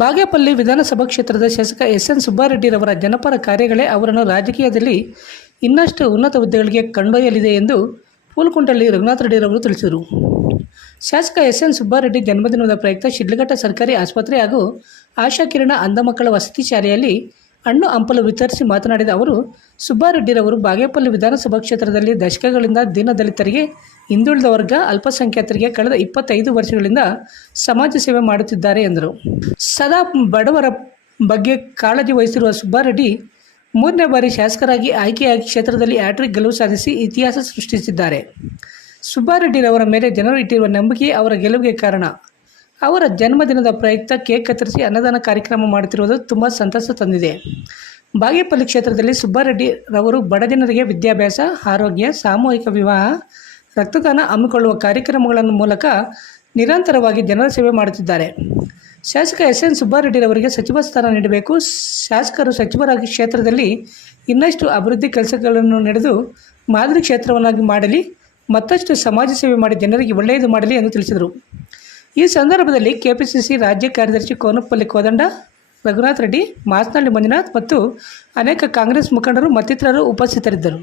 ಬಾಗೇಪಲ್ಲಿ ವಿಧಾನಸಭಾ ಕ್ಷೇತ್ರದ ಶಾಸಕ ಎಸ್.ಎನ್. ಸುಬ್ಬಾರೆಡ್ಡಿರವರ ಜನಪರ ಕಾರ್ಯಗಳೇ ಅವರನ್ನು ರಾಜಕೀಯದಲ್ಲಿ ಇನ್ನಷ್ಟು ಉನ್ನತ ಹುದ್ದೆಗಳಿಗೆ ಕೊಂಡೊಯ್ಯಲಿದೆ ಎಂದು ಪೂಲ್ಕುಂಟಳ್ಳಿ ರಘುನಾಥ ರೆಡ್ಡಿರವರು ತಿಳಿಸಿದರು. ಶಾಸಕ ಎಸ್.ಎನ್. ಸುಬ್ಬಾರೆಡ್ಡಿ ಜನ್ಮದಿನದ ಪ್ರಯುಕ್ತ ಶಿಡ್ಲಘಟ್ಟ ಸರ್ಕಾರಿ ಆಸ್ಪತ್ರೆ ಹಾಗೂ ಆಶಾಕಿರಣ ಅಂಧ ಮಕ್ಕಳ ವಸತಿ ಶಾಲೆಯಲ್ಲಿ ಹಣ್ಣು ಹಂಪಲು ವಿತರಿಸಿ ಮಾತನಾಡಿದ ಅವರು, ಸುಬ್ಬಾರೆಡ್ಡಿರವರು ಬಾಗೇಪಲ್ಲಿ ವಿಧಾನಸಭಾ ಕ್ಷೇತ್ರದಲ್ಲಿ ದಶಕಗಳಿಂದ ದೀನದಲಿತರಿಗೆ, ಹಿಂದುಳಿದ ವರ್ಗ, ಅಲ್ಪಸಂಖ್ಯಾತರಿಗೆ ಕಳೆದ 25 ವರ್ಷಗಳಿಂದ ಸಮಾಜ ಸೇವೆ ಮಾಡುತ್ತಿದ್ದಾರೆ ಎಂದರು. ಸದಾ ಬಡವರ ಬಗ್ಗೆ ಕಾಳಜಿ ವಹಿಸಿರುವ ಸುಬ್ಬಾರೆಡ್ಡಿ 3ನೇ ಬಾರಿ ಶಾಸಕರಾಗಿ ಆಯ್ಕೆಯಾಗಿ ಕ್ಷೇತ್ರದಲ್ಲಿ ಹ್ಯಾಟ್ರಿಕ್ ಗೆಲುವು ಸಾಧಿಸಿ ಇತಿಹಾಸ ಸೃಷ್ಟಿಸಿದ್ದಾರೆ. ಸುಬ್ಬಾರೆಡ್ಡಿರವರ ಮೇಲೆ ಜನರು ಇಟ್ಟಿರುವ ನಂಬಿಕೆ ಅವರ ಗೆಲುವಿಗೆ ಕಾರಣ. ಅವರ ಜನ್ಮದಿನದ ಪ್ರಯುಕ್ತ ಕೇಕ್ ಕತ್ತರಿಸಿ ಅನ್ನದಾನ ಕಾರ್ಯಕ್ರಮ ಮಾಡುತ್ತಿರುವುದು ತುಂಬ ಸಂತಸ ತಂದಿದೆ. ಬಾಗೇಪಲ್ಲಿ ಕ್ಷೇತ್ರದಲ್ಲಿ ಸುಬ್ಬಾರೆಡ್ಡಿರವರು ಬಡ ಜನರಿಗೆ ವಿದ್ಯಾಭ್ಯಾಸ, ಆರೋಗ್ಯ, ಸಾಮೂಹಿಕ ವಿವಾಹ, ರಕ್ತದಾನ ಹಮ್ಮಿಕೊಳ್ಳುವ ಕಾರ್ಯಕ್ರಮಗಳ ಮೂಲಕ ನಿರಂತರವಾಗಿ ಜನರ ಸೇವೆ ಮಾಡುತ್ತಿದ್ದಾರೆ. ಶಾಸಕ ಎಸ್.ಎನ್. ಸುಬ್ಬಾರೆಡ್ಡಿರವರಿಗೆ ಸಚಿವ ಸ್ಥಾನ ನೀಡಬೇಕು. ಶಾಸಕರು ಸಚಿವರಾಗಿ ಕ್ಷೇತ್ರದಲ್ಲಿ ಇನ್ನಷ್ಟು ಅಭಿವೃದ್ಧಿ ಕೆಲಸಗಳನ್ನು ನಡೆದು ಮಾದರಿ ಕ್ಷೇತ್ರವನ್ನಾಗಿ ಮಾಡಲಿ, ಮತ್ತಷ್ಟು ಸಮಾಜ ಸೇವೆ ಮಾಡಿ ಜನರಿಗೆ ಒಳ್ಳೆಯದು ಮಾಡಲಿ ಎಂದು ತಿಳಿಸಿದರು. ಈ ಸಂದರ್ಭದಲ್ಲಿ ಕೆಪಿಸಿಸಿ ರಾಜ್ಯ ಕಾರ್ಯದರ್ಶಿ ಕೋನಪ್ಪಲ್ಲಿ ಕೋದಂಡ, ರಘುನಾಥ ರೆಡ್ಡಿ, ಮಾಸ್ನಳ್ಳಿ ಮಂಜುನಾಥ್ ಮತ್ತು ಅನೇಕ ಕಾಂಗ್ರೆಸ್ ಮುಖಂಡರು ಮತ್ತಿತರರು ಉಪಸ್ಥಿತರಿದ್ದರು.